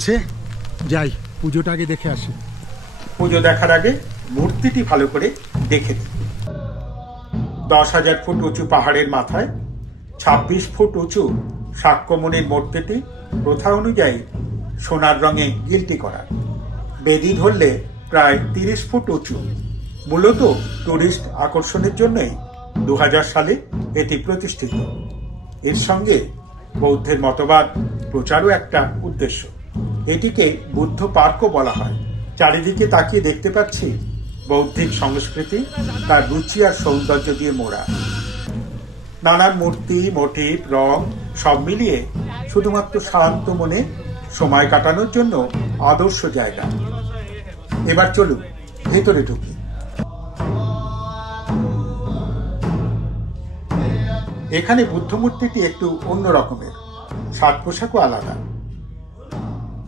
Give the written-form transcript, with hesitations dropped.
চলছে, যাই পুজোটা আগে দেখে আসি। পুজো দেখার আগে মূর্তিটি ভালো করে দেখে নিই। 10,000 ফুট উঁচু পাহাড়ের মাথায় 26 ফুট উঁচু শাক্যমুনির মূর্তিটি প্রথা অনুযায়ী সোনার রঙে গিল্টি করা। বেদি ধরলে প্রায় 30 ফুট উঁচু। মূলত টুরিস্ট আকর্ষণের জন্যই 2000 সালে এটি প্রতিষ্ঠিত। এর সঙ্গে বৌদ্ধের মতবাদ প্রচারও একটা উদ্দেশ্য। এটিকে বুদ্ধ পার্কও বলা হয়। চারিদিকে তাকিয়ে দেখতে পাচ্ছি বৌদ্ধিক সংস্কৃতি তার রুচি আর সৌন্দর্য দিয়ে মোড়া। নানান মূর্তি, মোটিভ, রং সব মিলিয়ে শুধুমাত্র শান্ত মনে সময় কাটানোর জন্য আদর্শ জায়গা। এবার চলুন ভেতরে ঢুকি। এখানে বুদ্ধ মূর্তিটি একটু অন্য রকমের, সাজ পোশাকও আলাদা।